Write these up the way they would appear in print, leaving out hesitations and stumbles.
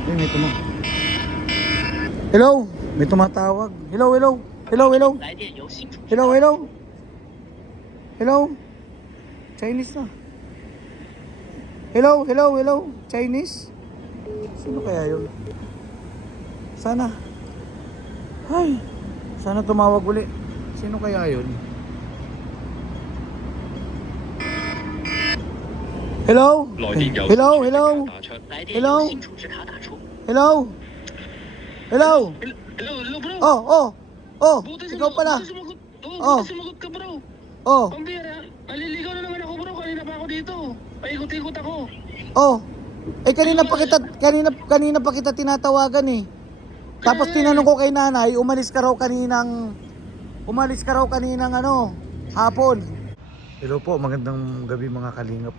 Ay, may Hello? May tumatawag. Hello, hello. Hello, hello. Hello, hello. Hello. Chinese na. Hello, hello, hello. Chinese? Sino kaya yun? Sana. Ay. Sana tumawag uli. Sino kaya yun? Hello? Hello, hello. Hello? Hello? Hello? Hello, bro. Oh. Buti Ikaw pala. sumagot. Oh. Buti sumagot ka, bro. Oh. Pambira, naliligaw na naman ako, bro. Kanina pa ako dito. Paikot-ikot ako. Oh. Eh kanina pa kita tinatawagan eh. Tapos tinanong ko kay nanay, umalis ka raw kaninang hapon. Hello po, magandang gabi mga kalingap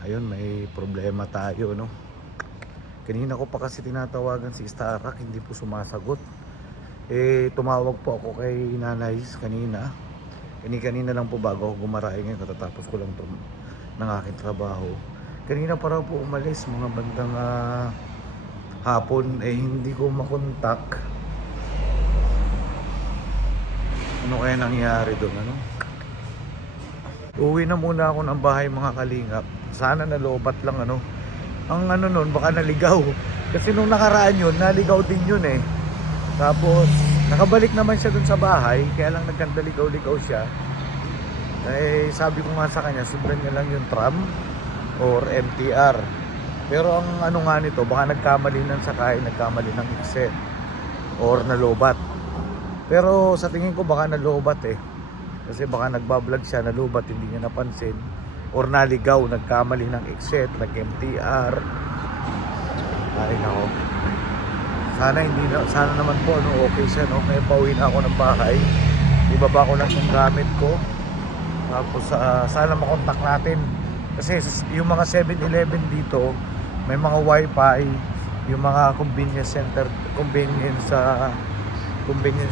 Ayun, may problema tayo Kanina ko pa kasi tinatawagan si Starak, hindi po sumasagot. Tumawag po ako kay nanay kanina. Kanina lang po bago ako gumarahe ngayon, katatapos ko lang ng aking trabaho. Kanina para po umalis, mga bandang hapon, hindi ko makontak. Ano kaya nangyari doon, Uwi na muna ako ng bahay mga kalingap. Sana nalobat lang Ang nun, baka naligaw. Kasi nung nakaraan yun, naligaw din yun Tapos, nakabalik naman siya dun sa bahay, kaya lang nagkandaligaw-ligaw siya. Sabi ko nga sa kanya, sundan niya lang yung tram or MTR. Pero ang nga nito, baka nagkamali ng sakay, nagkamali ng exit or nalobat. Pero sa tingin ko baka nalobat kasi baka nagbablog siya, nalubat, hindi niya napansin, or naligaw, nagkamali ng exit, nag-MTR. Ay nako. Sana naman po okay siya May pauwi na ako ng bahay. Ibaba ko lang yung gamit ko. Tapos sana makontak natin. Kasi yung mga 7-Eleven dito, may mga wifi, yung mga convenience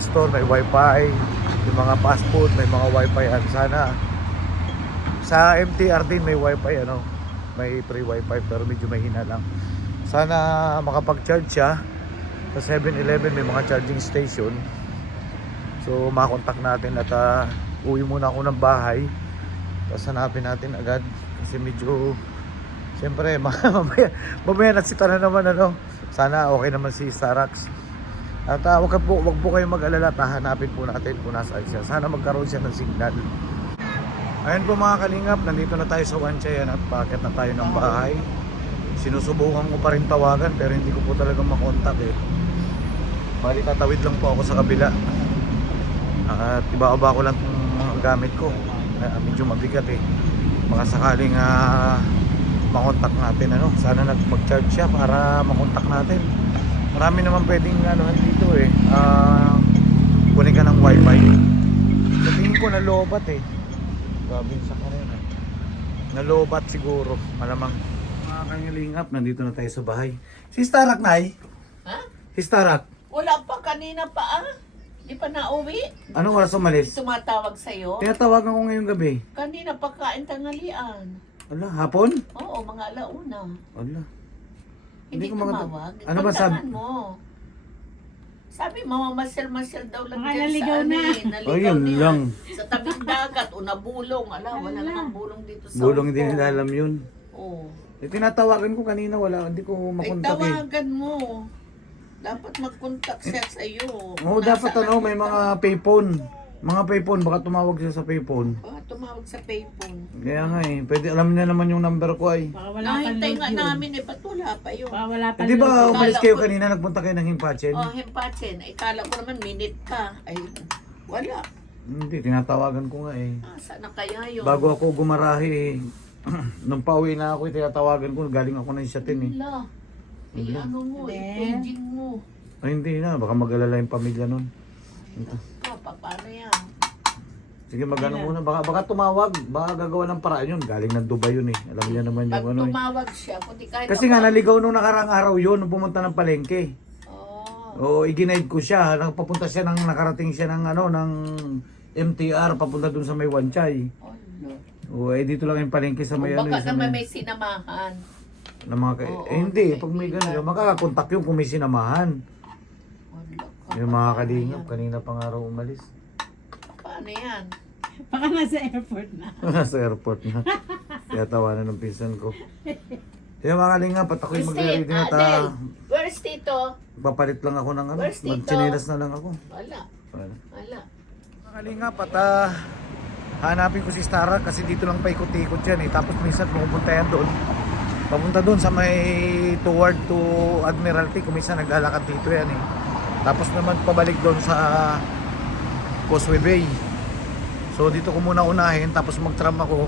store may wifi, yung mga fast food may mga wifi sana sa MTR din may wifi may free wifi pero medyo mahina lang. Sana makapag-charge siya. Sa 7-Eleven may mga charging station, so makontak natin at uwi muna ako ng bahay, tapos hanapin natin agad kasi medyo siyempre mamaya nasita na naman sana okay naman si Starax. At wag po kayong mag-alala, hanapin po natin kung nasaan siya. Sana magkaroon siya ng signal. Ayun po mga kalingap, nandito na tayo sa Wanchayan at paakyat na tayo ng bahay. Sinusubukan ko pa rin tawagan pero hindi ko po talaga makontak Bali tatawid lang po ako sa kabila. At ibaba ko lang yung mga gamit ko. Medyo mabigat Baka sakaling makontak natin Sana mag-charge siya para makontak natin. Marami naman pwedeng dito kunin ka ng wifi. Sa tingin ko nalobat Grabe sa kanina. Nalobat siguro, malamang. Mga kalingap, nandito na tayo sa bahay. Si Starak, Nay? Ha? Si Starak? Wala pa, kanina pa Di pa nauwi. Anong oras umalis? Tumatawag sa'yo. Tinatawagan ko ngayong gabi. Kanina pa kain tanghalian. Ala, hapon? Oo, mga alauna. Ala. Hindi tumawag. Ano ba sabi? Mo. Sabi, mamamasyal-masyal daw lang Mga dyan naligaw sa na. Naligaw Ayun na yan. lang. Sa tabing dagat o nabulong. Wala namang bulong dito sa Bulong hindi Hong Kong. nila alam yun. Oo. Tinatawagan ko kanina, hindi ko makontak Tawagan mo. Dapat mag-contact siya sa iyo. Oo, dapat may mga payphone. Mga payphone, baka tumawag siya sa payphone. Tumawag sa payphone. Kaya nga pwede alam niya naman yung number ko Baka wala pa Nahintay load nga yun. namin ba't wala pa yun? Baka wala pa Di ba load yun. umalis Kala kayo ko- kanina, nagpunta kayo ng Himpachen? Himpachen. Kala ko naman minute ka. Ay, wala. Hindi, tinatawagan ko nga Sana kaya yun? Bago ako gumarahe nung pauwi na ako, tinatawagan ko, galing ako ng Shatin Wala. Wala. Ano mo, Hindi. ipaging mo. Ay hindi na, baka mag-alala yung pamilya nun. Paano yan? Sige, magano muna, baka tumawag, baka gagawa ng paraan yun. Galing ng Dubai yun Alam niya naman Pag yung tumawag siya, kundi kahit Kasi nga naligaw nung nakarang araw yun, nung pumunta ng palengke. Oh. I-guide ko siya, papunta siya nakarating siya ng ng MTR papunta dun sa may Wanchay. No. Dito lang yung palengke sa may Baka sa naman may... may sinamahan. ng mga Oo, hindi, pag may ganun, makakakontak yung kung may sinamahan. Wala ka. Yung mga kalingap, kanina pa nga raw umalis. Paano yan? Baka nasa airport na. Nasa airport na. Kaya tawanan ng pinsan ko. Yung mga kalingap, at ako'y mag-ready na Adel, where's Tito? papalit lang ako ng ano, Where's Tito? magchinelas na lang ako. Wala. Wala. Wala. Mga kalingap, at hanapin ko si Stara kasi dito lang paikot-ikot yan eh. Tapos minsan pupunta yan doon. Papunta doon sa may toward to Admiralty, kung minsan naglalakad dito yan eh. Tapos naman pabalik doon sa Causeway Bay. So dito ko muna unahin, tapos mag-tram ako.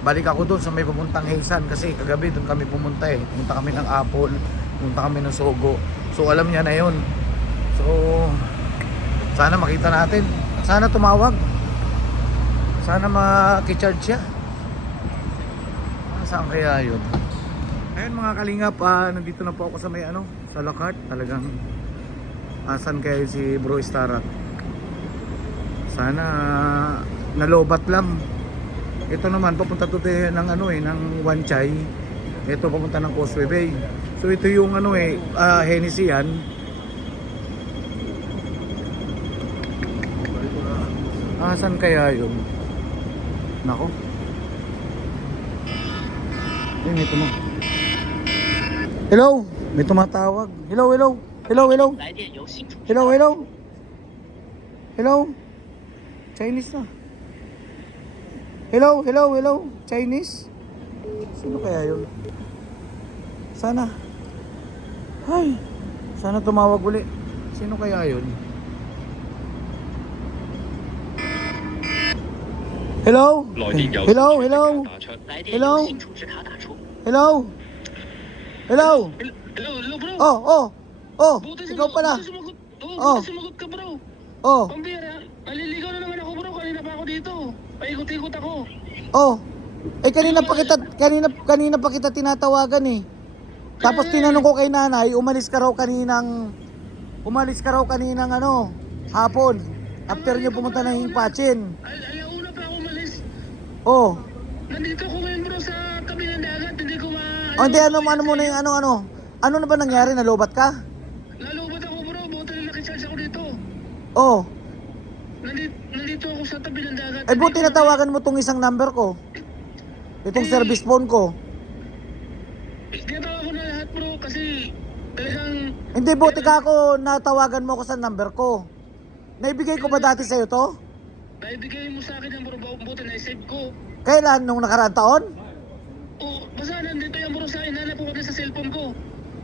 Balik ako doon sa may papuntang Hilsan kasi kagabi doon kami pumunta eh. Pumunta kami ng Apple, pumunta kami ng Sogo. So alam niya na yun. So sana makita natin. Sana tumawag. Sana maki-charge siya. Saan kaya yun? Ayun mga kalingap, nandito na po ako sa may ano, sa Lockhart. Talagang asan kaya si Bro Stara? Sana nalobat lang. Ito naman papunta to ng ano eh, ng Wanchay. Ito papunta ng Causeway Bay. So ito yung ano eh, Hennessy yan. Asan kaya yun? Nako. Ay, may tuma. Hello? May tumatawag. Hello, hello. Hello, hello. Hello, hello. Hello. Chinese na. Hello, hello, hello. Chinese? Sino kaya yun? Sana. Ay. Sana tumawag uli. Sino kaya yun? Hello? Hello, hello. Hello? Hello? Hello? Hello, bro. Oh, Buti ikaw pala. sumagot. Oh. Buti sumagot ka, bro. Oh, Pambira, naliligaw na naman ako, bro. Kanina pa ako dito. Paikot-ikot ako. oh. Eh kanina pa kita tinatawagan eh. Tapos tinanong ko kay nanay, umalis ka raw kaninang ano, hapon. After niyo pumunta ng Himpachin. Alauna pa ako umalis. Oh. Nandito ako ngayon, bro, sa tabi ng dagat. Hindi ko Oh, hindi ano muna yung ano. Ano na ba nangyari? Nalobat ka? Nalubat ako, bro. Buti na nakicharge ako dito. Oh. Nandito ako sa tabi ng dagat. Eh buti natawagan mo tong isang number ko. Itong service phone ko. Tinatawa ko na lahat, bro, kasi talagang Hindi, buti ka ako natawagan mo ko sa number ko. Naibigay ko ba dati sa'yo to? naibigay mo sa akin yung, bro. Buti na-save ko. Kailan? Nung nakaraang taon? Oh, basta nandito yung, bro, sa inanap ko kasi sa cellphone ko.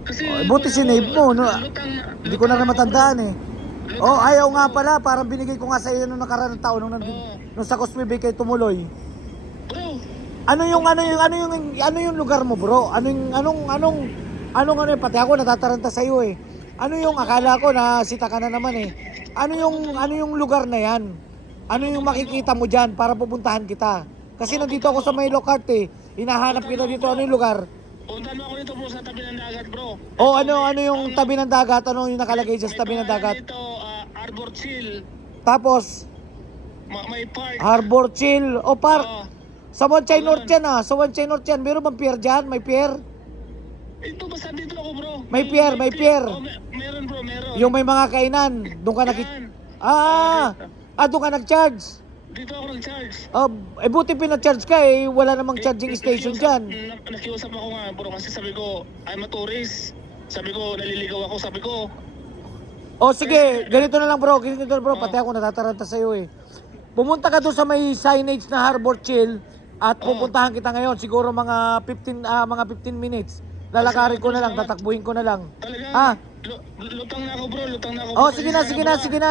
Kasi Oh, buti sinave mo, no? Hindi ko na rin matandaan eh. Oh, ayaw nga pala. Parang binigay ko nga sa iyo nung nakaraang taon nung sa Causeway Bay kayo tumuloy. Bro, Ano yung lugar mo, bro? Anong pati ako natataranta sa iyo eh. Ano yung akala ko na sita ka na naman eh. Ano yung lugar na yan? Ano yung makikita mo diyan para pupuntahan kita? Kasi nandito ako sa may Lockhart eh. Hinahanap kita dito. Ano yung lugar? puntahan mo ako dito, bro, sa tabi ng dagat, bro. Oh, ano yung tabi ng dagat? Ano yung nakalagay dyan sa tabi ng dagat? Dito, Arbor Chill. Tapos, May park. Harbor Chill. O park. Ah, Sa Wanchay North yan ah. Sa Wanchay North yan. Meron bang pier dyan? May pier? ito basta dito ako, bro. May pier. Oh, meron, bro, meron. Yung may mga kainan. Doon ka Yan. doon ka nag-charge. Dito ako nag-charge. Buti pinag-charge ka eh. Wala namang charging station dyan. Nakiusap ako nga, bro, kasi sabi ko, I'm a tourist. Sabi ko, naliligaw ako, sabi ko. O sige, ganito na lang bro. Pati ako natataranta sa'yo eh. Pumunta ka doon sa may signage na Harbor Chill at pupuntahan kita ngayon. Siguro mga 15 minutes. Lalakarin ko na lang, tatakbuhin ko na lang. Talaga, lutang na ako, bro, lutang na ako. Oh,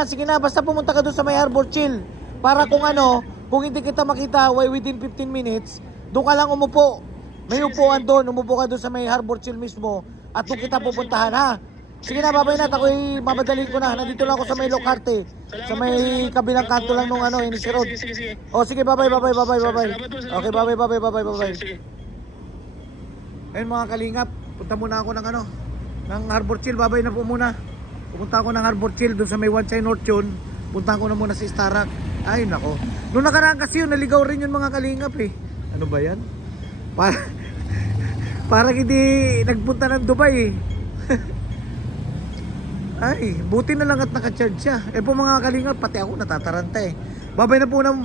sige na. Basta pumunta ka doon sa may Harbor Chill. Para kung hindi kita makita within 15 minutes, doon ka lang umupo. May upuan doon, umupo ka doon sa may Harbor Chill mismo. At doon kita pupuntahan, ha? Sige na, babay na. Ako'y mamadalin ko na. Nandito lang ako sa may Lockhart eh. Sa may kabilang kanto lang nung Hennessy Road. Sige. Oh, sige, bye. Salamat, Okay, bye. Sige. Ayun mga kalingap, punta muna ako ng Harbor Chill. Babay na po muna. Pupunta ako ng Harbor Chill doon sa may Wanchay North yun. Punta ko na muna si Starak. Ay nako. Nung nakaraan kasi yun, naligaw rin yun mga kalingap eh. Ano ba yan? Parang hindi nagpunta ng Dubai eh. Ay, buti na lang at naka-charge siya. Eh po mga kalingap, pati ako natataranta eh. Babay na po ng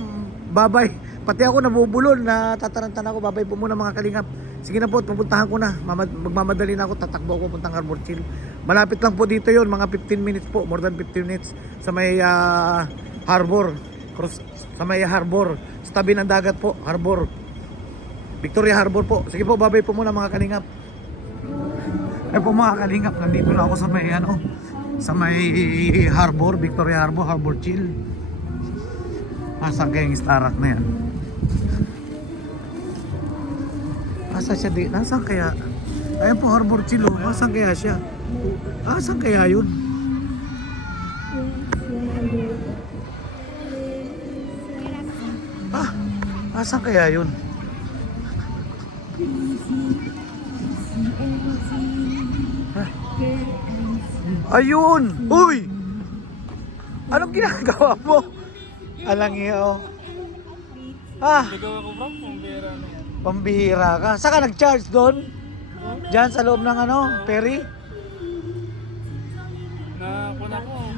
babay. Pati ako nabubulol, natataranta na ako. Babay po muna mga kalingap. Sige na po, pupuntahan ko na. Magmamadali na ako, tatakbo ako puntang Harbor Chill. Malapit lang po dito yon, mga 15 minutes po, more than 15 minutes sa may harbor. Sa may harbor. Sa tabi ng dagat po, harbor. Victoria Harbor po. Sige po, babay po muna mga kalingap. Eh po mga kalingap, nandito na ako sa may sa may harbor, Victoria Harbor, Harbor Chill. Nasaan kaya yung Starak na yan? Nasaan siya di? Nasaan kaya? Ayan po, Harbor Chill oh. Nasaan kaya siya? Nasaan kaya yun? Nasaan kaya yun? Ayun! Uy! Anong ginagawa mo? Alangiyo. Ligaw ako bro, pambira na yan. Pambihira ka. Saan ka nag-charge doon? Diyan sa loob ng ferry?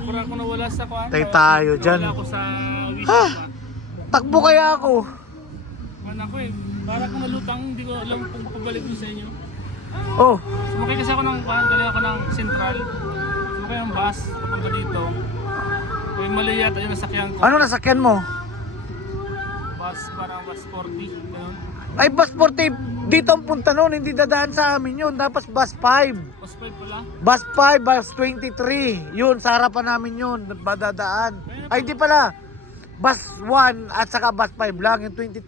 Kuna ko nawala sa kuan. Tay tayo dyan. Nawala ako sa wish Ha? pa. Takbo kaya ako. Ako eh, para kung nalutang, hindi ko alam kung pabalik ko sa inyo. Oh, Sumakay kasi ako ng galing ako ng Central. Sumakay ang bus, papunta dito. May mali yata yung nasakyan ko. ano nasakyan mo? Bus, parang bus 40, gano'n. Ay, bus 40. Dito ang punta noon. Hindi dadaan sa amin yun. Dapat bus 5. Bus 5 pala. Bus 5, bus 23. Yun, sa harapan namin yun. Badadaan. Ay, hindi pala. Bus 1 at saka bus 5 lang. Yung 20...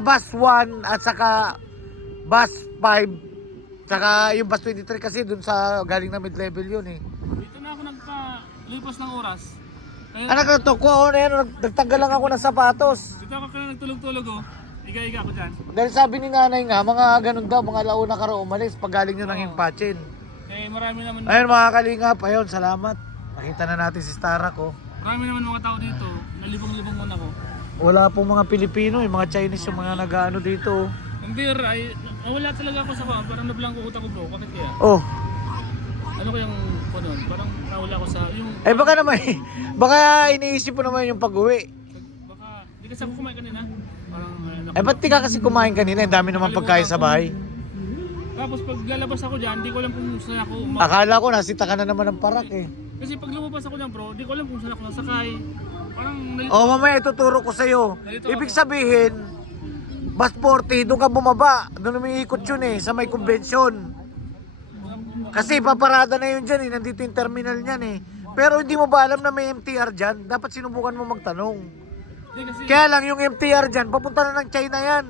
bus 1 at saka bus 5. Saka yung bus 23 kasi dun sa galing na mid-level yun eh. Dito na ako nagpa-lipas ng oras. Ayun, Anak na to, nagtanggal lang ako ng sapatos. dito ako kaya nagtulog-tulog oh. Iga-iga ako dyan. Dahil sabi ni nanay nga, mga ganun daw, mga launa ka raw umalis pag galing nyo ng Himpachin. Kaya marami naman, Ayun mga kalingap, ayun, salamat. Nakita na natin si Starak oh. marami naman mga tao dito. Nalibang-libang muna ko. Wala pong mga Pilipino, yung mga Chinese yung mga nag-ano dito. Ang beer ay, wala talaga ako sa kuwan. Parang nablang ko utak ko bro. Bakit kaya? Oh, Ano ko yung kuwan? Parang nawala ko sa, yung, eh baka naman, baka iniisip mo naman yung pag-uwi. baka, di kasi ako kumain kanina. Parang, Eh ba't di ka kasi kumain kanina? Ang dami naman pagkain sa bahay. Tapos pag lalabas ako dyan, di ko alam kung saan ako Akala ko nasita ka na naman ng parak eh. Kasi pag lumabas ako dyan bro, di ko alam kung saan ako nasakay. Parang nalito. Oh, mamaya ituturo ko sa'yo. Ibig sabihin, bus 40, doon ka bumaba. Doon umiikot yun eh, sa may convention. Kasi paparada na yun dyan eh, nandito yung terminal niyan eh. Pero hindi mo ba alam na may MTR dyan? Dapat sinubukan mo magtanong. Di kasi, Kaya lang yung MTR dyan, papunta na ng China yan.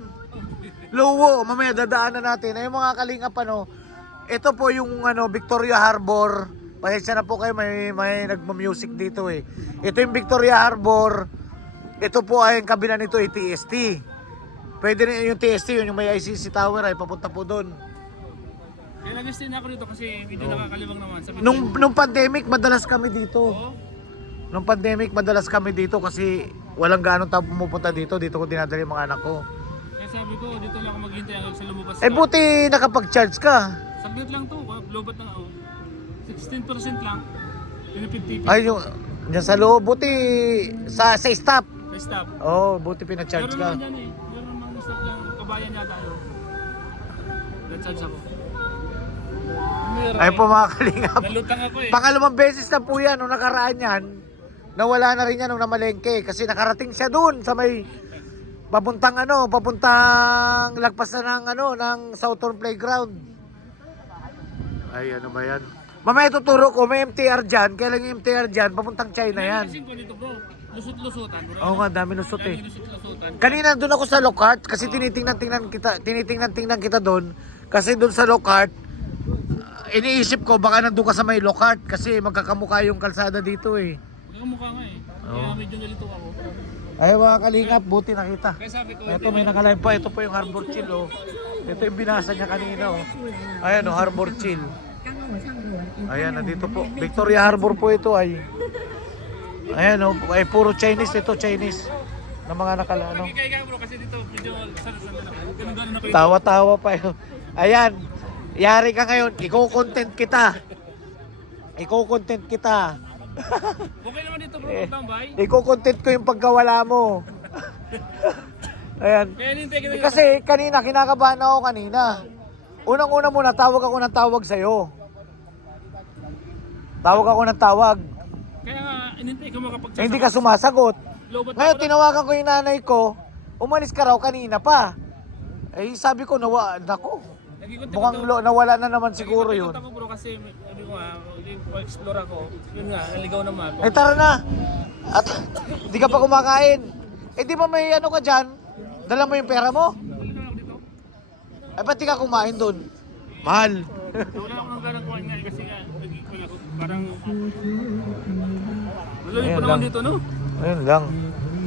Luwo, mamaya dadaanan natin. Ay mga kalingap ito po yung Victoria Harbor. Pasensya na po kayo, may nagma-music dito eh. Ito yung Victoria Harbor. Ito po ay ang kabila nito ay TST. Pwede rin yung TST, yun yung may ICC Tower ay papunta po doon. kaya nag-stay na ako dito kasi medyo nakakalibang naman. Sabi ko, Nung pandemic, madalas kami dito. oh, Nung pandemic, madalas kami dito kasi walang gaano tao pumupunta dito. Dito ko dinadala yung mga anak ko. kaya sabi ko, dito lang ako maghintay hanggang sa lumabas Eh ka. buti nakapag-charge ka. Saglit lang to, lobat na ako. 16% lang. Yung 50. Ay, yung dyan sa loob, buti sa stop. May stop. Oh, buti pinacharge Meron ka. naman dyan eh. Meron naman stop lang. Kabayan yata yun. Na-charge ako. Ay po mga kalingap. Nalutang ako eh. Pangalawang beses na po yan, nung nakaraan yan, nawala na rin yan nung namalengke. Kasi nakarating siya dun sa may papuntang lagpas na ng Southern Playground. Ay, ano ba yan? Mamaya tuturo ko, may MTR dyan. Kaya lang yung MTR dyan, papuntang China yan. Kasi ko dito bro. Lusot-lusutan. Bro. Oo nga, dami lusot eh. Dami lusot-lusutan. Kanina doon ako sa Lockhart kasi tinitingnan kita doon kasi doon sa Lockhart iniisip ko baka nandoon ka sa may Lockhart kasi magkakamukha yung kalsada dito eh. Magkakamukha nga eh. Kaya medyo nalito ako. Ay mga kalingap, buti nakita. Kaya sabi ko, Ito may nakalive pa, ito po yung Harbor Chill oh. Ito yung binasa niya kanina oh. Ayan oh, Harbor Chill. Ayan, nandito po. Victoria Harbor po ito ay. Ayan oh, ay puro Chinese ito, Chinese. Na mga nakalaano. Kaya bro kasi dito medyo sanda-sanda na. Ganun-ganun ako. Tawa-tawa pa yun. Ayan. Yari ka ngayon. Iko-content kita. Iko-content kita. Okay naman dito bro, tambay. Iko-content ko yung pagkawala mo. Ayan. Kaya nintay kita. Kasi kanina, kinakabahan ako kanina. Unang-una muna, tawag ako ng tawag sa'yo. Tawag ako ng tawag. Kaya nga, inintay ko makapagsasagot. Hindi ka sumasagot. Lobat Ngayon, ako tinawagan ko yung nanay ko. Umalis ka raw kanina pa. Eh, sabi ko, nako. Mukhang nawala na naman siguro yun. Ako bro kasi sabi ko nga, explore ako. Yun nga, naligaw naman. Eh, tara na. At di ka pa kumakain. Eh, di ba may ano ka dyan? Dala mo yung pera mo? Eh, ba't di ka kumain dun? Mahal. Wala ako nang ganang kumain nga kasi nga, parang... Malamig Ayun pa naman lang. dito, no? Ayun lang.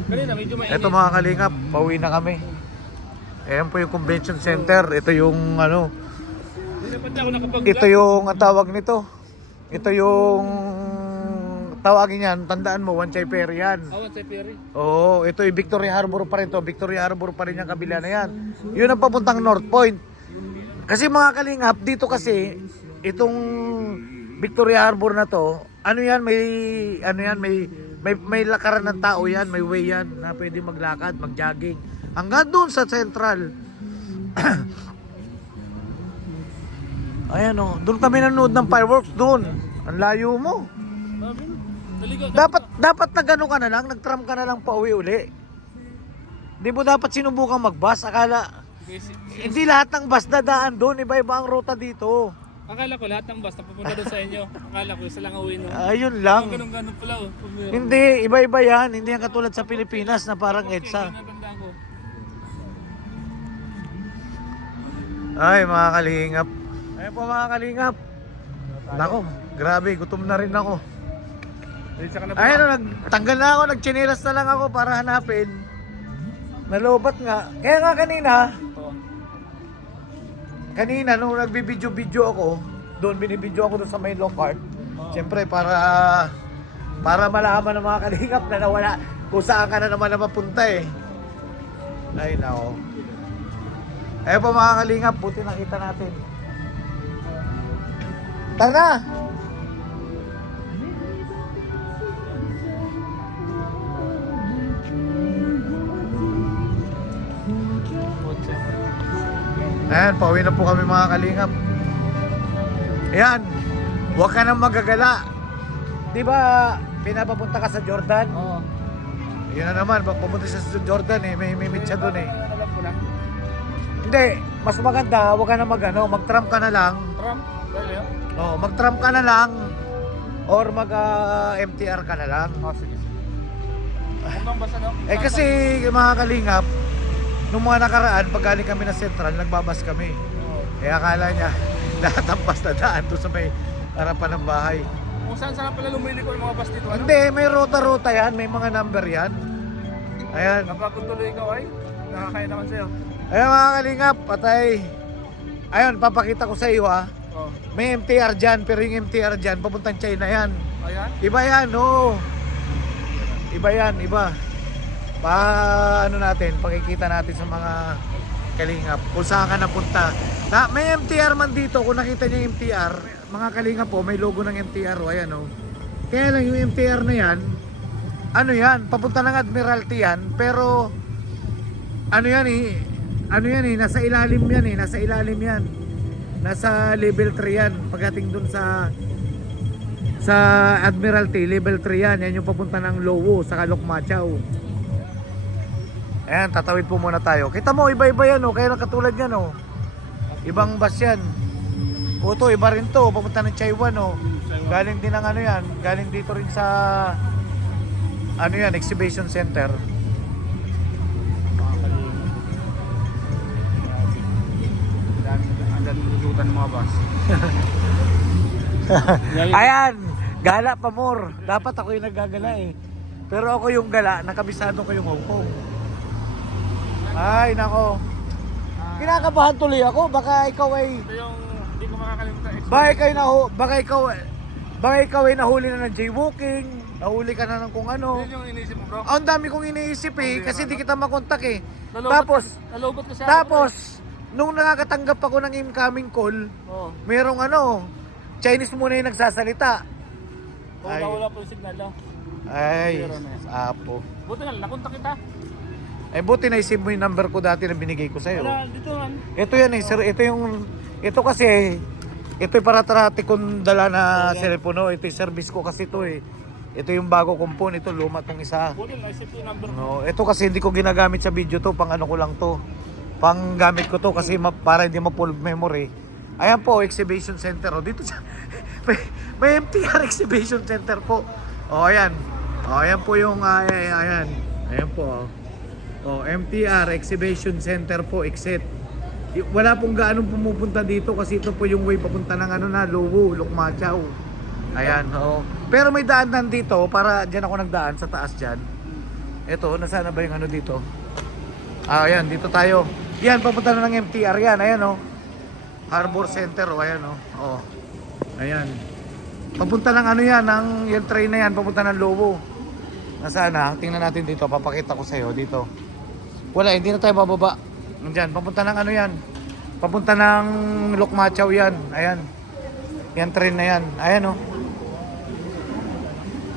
Kanina, medyo mainit. Ito mga kalingap, pauwi na kami. Ayan po yung convention center. Ito yung ano, Dapat na ako nakapag- ito yung ang tawag nito. Ito yung tawagin yan, tandaan mo, Wanchay Ferry yan. Awan sa Perry. Oo, ito yung Victoria Harbor pa rin to. Victoria Harbor pa rin yung kabila na yan. Yun ang papuntang North Point. Kasi mga kalingap, dito kasi, itong Victoria Harbor na to, ano yan, may lakaran ng tao yan, may way yan na pwede maglakad, mag-jogging. Hanggang doon sa Central. Ayan o, doon kami nanood ng fireworks doon. Ang layo mo. Naligaw. Dapat nag-ano ka na lang, nag-tram ka na lang pauwi uli. Di mo dapat sinubukang mag-bus, akala... Hindi lahat ng bus dadaan doon, iba-iba ang ruta dito. Akala ko lahat ng bus na pupunta doon sa inyo. Akala ko isa lang ang uwi, no? Ayun lang. Ganun pala, oh. Hindi, iba-iba yan. Hindi yan katulad sa Pilipinas na parang EDSA. Natandaan ko. Ay, mga kalingap. Ayun po mga kalingap. Nako, grabe, gutom na rin ako. Ayun, nagtanggal na ako, nagchinelas na lang ako para hanapin. Nalobat nga. Kaya nga kanina nung nagbibidyo-video ako, doon binibidyo ako doon sa may Lockhart. Siyempre para malaman ng mga kalingap na nawala kung saan ka na naman na mapunta eh. Ay nako. Ayun po mga kalingap, buti nakita natin. Tara na! Ayan, pauwi na po kami mga kalingap. Ayan, huwag ka nang magagala. Di ba pinapapunta ka sa Jordan? Oo. Yun na naman, pupunta siya sa Jordan eh, may meet siya doon eh. Alam ko lang. Hindi, mas maganda, huwag ka na mag-tram ka na lang. Trump? Dahil yun? Oh, mag-tram ka na lang or mag-MTR ka na lang. Oh, sige. Hanggang basta, no? Eh kasi mga kalingap, nung mga nakaraan, pag galing kami na Central, nagbabas kami. Oo. Eh akala niya, lahat ng bus na daan doon sa may harapan ng bahay. Kung saan pala lumili ko yung mga bus dito, ano? Hindi, may ruta-ruta yan, may mga number yan. Ayan. Kapag kung tuloy ikaw ay, nakakaya naman sa'yo. Ayan mga kalingap, patay. Ayun, papakita ko sa iyo ha. Oo. May MTR dyan, pero yung MTR dyan, papuntang China yan. Ayan? Iba yan, oo. Iba yan, iba. Ano natin, pakikita natin sa mga kalingap kung saan ka napunta. May MTR man dito, kung nakita niyo yung MTR, mga kalingap po, may logo ng MTR, o ayan o. Kaya lang yung MTR na yan, ano yan, papunta ng Admiralty yan, pero ano yan eh, nasa ilalim yan. Nasa level 3 yan, pagdating dun sa Admiralty, level 3 yan, yan yung papunta ng Lowo, sa Calokmachaw. Ayan, tatawid po muna tayo. Kita mo, iba-iba yan, oh. Kaya lang katulad yan, oh. Ibang bus yan. O to, iba rin to, papunta ng Chaiwan, oh. Galing din ng ano yan, galing dito rin sa ano yan, exhibition center. Ang dami lusutan mga bus. Ayan, gala pa more. Dapat ako yung naggagala eh. Pero ako yung gala, nakabisado ko yung Hong Kong. Ay, nako. Kinakabahan tuloy ako, baka ikaw ay Ito yung hindi ko makakalimutan. baka ikaw ay nahuli na ng jaywalking, nahuli ka na ng kung ano. Yun yung iniisip mo, bro. Ang dami kong iniisip eh, kasi di kita makontak eh. Nalobot Tapos, kasi ako. tapos, nung nakakatanggap ako ng incoming call, Oo. merong Chinese muna yung nagsasalita. Kung Ay. wala po yung signal daw. Ay, Meron na yan. apo. Buti nga, nakunta kita. Ay, buti na-save mo yung number ko dati na binigay ko sa'yo. Wala, dito man. Ito yan eh, sir. Ito kasi, ito yung paratrati kong dala na cellphone. Ito yung service ko kasi ito eh. Ito yung bago kong phone. Ito luma tong isa. Buti na, isip yung number mo. No, ito kasi hindi ko ginagamit sa video to. Pang ano ko lang to. Pang gamit ko to kasi para hindi ma-full memory. Ayan po, exhibition center. O, dito siya. may MTR exhibition center po. O, ayan. O, ayan po yung, ayan. Ayan po. O, MTR exhibition center po, exit. Wala pong gaanong pumupunta dito kasi ito po yung way papunta ng Lowo, Lukmachaw. Ayan, oo. Pero may daan dito para diyan ako nagdaan sa taas diyan. Ito, nasaan na ba yung dito? Ayan, dito tayo. Yan, papunta na ng MTR yan. Ayan, Harbor Center, ayan, Oh. Ayan. Papunta ng yan, yung train na yan, papunta ng Lowo. Nasaan na? Tingnan natin dito, papakita ko sa'yo dito. Wala, hindi na tayo bababa. Diyan, papunta ng yan. Papunta ng Lukmachaw yan. Ayan. Yan train na yan. Ayan,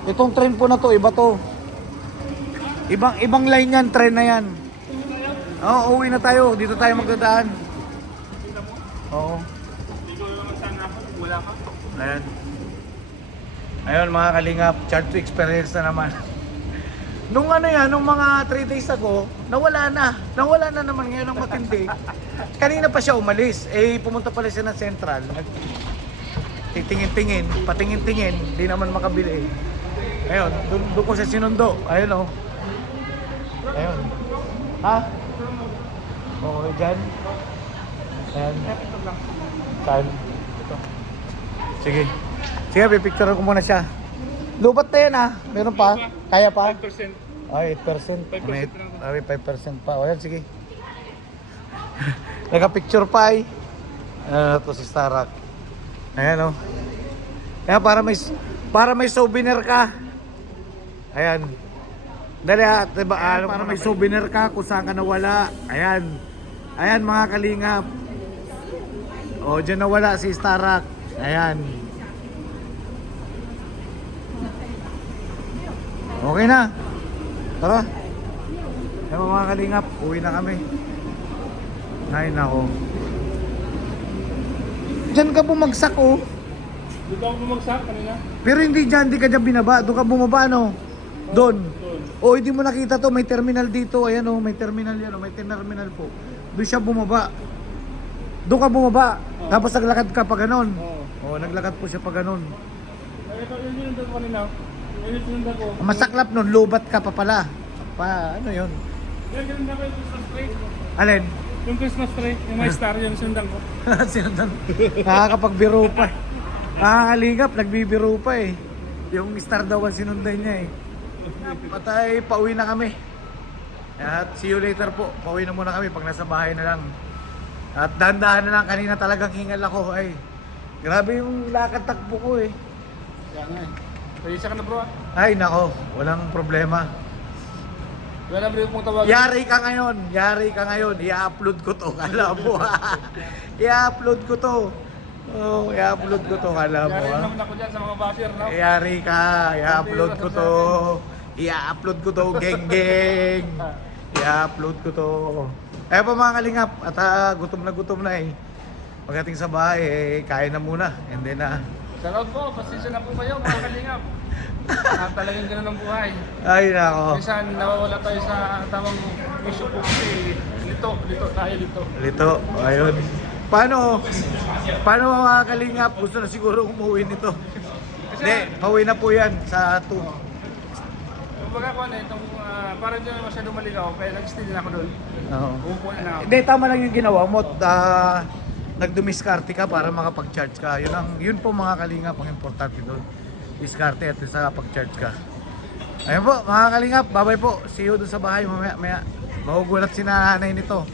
Itong train po na to, iba to. Ibang line yan, train na yan. Oo, uwi na tayo. Dito tayo magdadaan. Oo. Hindi ko naman sana ako, wala ka. Ayan. Ayun mga kalingap, chart to experience na naman. Nung nung mga 3 days ago, nawala na. Nawala na naman ngayon ang matindi. Kanina pa siya umalis. Pumunta pala siya ng Central. Titingin-tingin, patingin-tingin, hindi naman makabili. Ayun, doon ko siya sinundo. Ayun, Ayun. Ha? Okay, dyan. Ayan. Saan? Ito. Sige. Sige, pipicturean ko muna siya. Lubat na yan Meron pa? Kaya pa? 5%. Ay, 8%. 5% May 5% pa. O yan, sige. Naka-picture pa ito si Starak. Ayan Ayan, para may souvenir ka. Ayan. Dali diba, para may souvenir ka kung saan ka nawala. Ayan. Ayan mga kalingap. O, dyan nawala si Starak. Ayan. Okay na. Tara. Ayan mga kalingap, uwi na kami. Ay nako. Diyan ka bumagsak Dito ako bumagsak kanina. Pero hindi dyan, hindi ka dyan binaba. Doon ka bumaba Doon. O hindi mo nakita to, may terminal dito. Ayan may terminal yan may terminal po. Doon siya bumaba. Doon ka bumaba. Tapos naglakad ka pa ganon. Oo. Naglakad po siya pa ganon. Ay, ito yun yung doon kanina. Yun yung sinundan ko. Ang masaklap nun, lubat ka pa pala. Ano yun? Yan, sinundan ko yung Christmas tree. Alin? Yung Christmas tree, yung may star yun, sinundan ko. Sinundan. Nakakapagbiro pa. Nakakalingap, nagbibiro pa Yung star daw ang sinundan niya Patay, pauwi na kami. At see you later po. Pauwi na muna kami pag nasa bahay na lang. At dahan-dahan na lang, kanina talagang hingal ako. Grabe yung lakad takbo ko Kaya nga Pwede siya ka na bro Ay nako, walang problema. Wala na bro kung tawagin. Yari ka ngayon. I-upload ko to, kala mo I-upload ko to. I-upload ko to, kala mo Yari naman ako dyan sa mga basher, no? Yari ka, i-upload ko to. I-upload ko to, geng. I-upload ko to. Kaya pa mga kalingap, at gutom na Pagdating sa bahay, kain na muna. And then Shoutout po, pasensya na po kayo mga kalingap. Talagang ganun ang buhay. ay nako. Minsan nawawala tayo sa tamang issue po kasi lito tayo. Lito, ayun. Paano mga kalingap? Gusto na siguro umuwi nito. Hindi, pauwi na po yan sa 2. Kumbaga ko itong para hindi na masyadong maligaw, kaya nag-stay din ako doon. Oo. Umupo na ako. Hindi, tama lang yung ginawa mo. Nagdumiskarte ka para makapag-charge ka. Yun po mga kalingap, ang importante doon. Diskarte at sa pag-charge ka. Ayun po, mga kalingap, bye-bye po. See you doon sa bahay mamaya. Magugulat si nanay nito.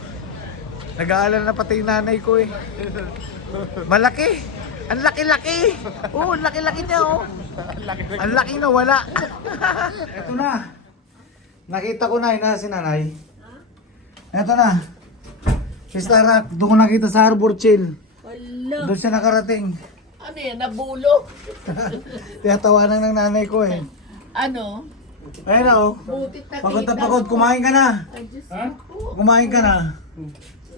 Nag-aalala na pati yung nanay ko Malaki. Ang laki-laki. Ang laki-laki niya Ang laki na wala. Eto na. Nakita ko na si nanay. Eto na. Si Starak, doon ko nakita sa Harbor Chill. Wala. Doon siya nakarating. Ano yan? Nabulok? Tiyatawanan ng nanay ko eh. Ano? Ayun na oh. Butit na Pagod na kita pagod, mo. kumain ka na. Ay, Diyos Ha? ko. Kumain ka na.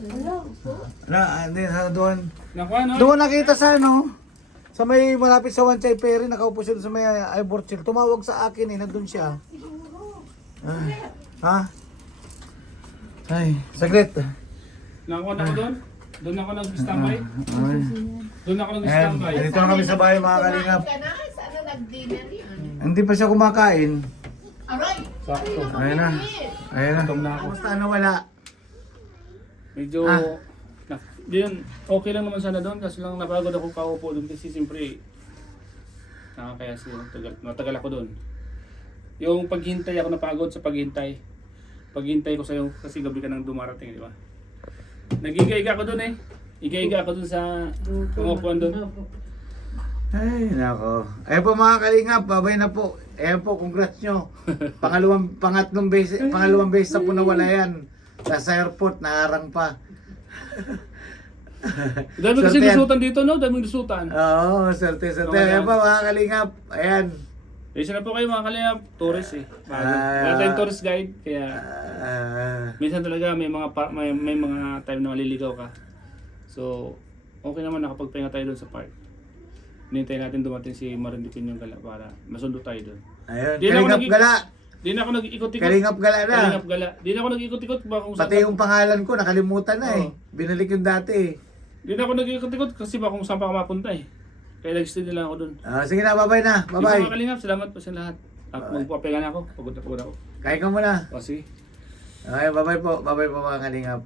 Wala po. Hindi, doon. Naku, ano? Doon nakita sa ano, sa may malapit sa Wanchay Ferry, nakaupo sila sa may Harbor Chill. Tumawag sa akin eh, nandun siya. Ha? Ay, saglit. Nakuha na ako doon? Doon ako nag-standby? Ay. Doon ako Ayan, nag-standby. dito na kami sa bahay mga kalingap. Kumain ka na? Sana nag-dinner yan? Hindi pa siya kumakain. Aray! Sakto. Ayun na. Ayun na. Gutom na ako. Kamusta na wala? Medyo, yun, okay lang naman sana doon kasi lang napagod ako kaupo doon kasi siyempre nakakaya siya, matagal ako doon. Yung paghintay ako napagod sa paghintay. Paghintay ko sa'yo kasi gabi ka nang dumarating, di ba? Nag-iga-iga ako doon eh. Iga-iga ako doon sa pangupuan doon. Ay, nako. Ayun po mga kalingap, babay na po. Ayan po, congrats nyo. Pangalawang beses na po nawala yan. Sa airport, naharang pa. Dami kasi Swerte yan. lusutan dito, no? Daming lusutan. Oo, swerte. Okay. Ayan po mga kalingap. Ayan. Isa na po kayo mga kalingap, tourist eh. Ah. Wala tayong tourist guide, kaya minsan talaga may mga may mga time na maliligaw ka. So, okay naman nakapagpahinga tayo doon sa park. Hinintay natin dumating si Marindipin yung gala para masundo tayo doon. Ayun, Di na ako kalingap gala. Di na ako nag-ikot-ikot. Kalingap gala na. Kalingap gala. Di na ako nag-ikot-ikot ba kung saan. Pati yung pangalan ko, nakalimutan na eh. Oo. Binalik yung dati eh. Di na ako nag-ikot-ikot kasi ba kung saan pa ako mapunta eh. Kaya nag-stay nila ako doon. Sige na, bye-bye na. Yung Bye-bye. mga kalingap, salamat po sa lahat. Magpapahinga na ako. Pagod na pagod ako. Kain ka muna. O sige. Okay, bye-bye po. Bye-bye po mga kalingap.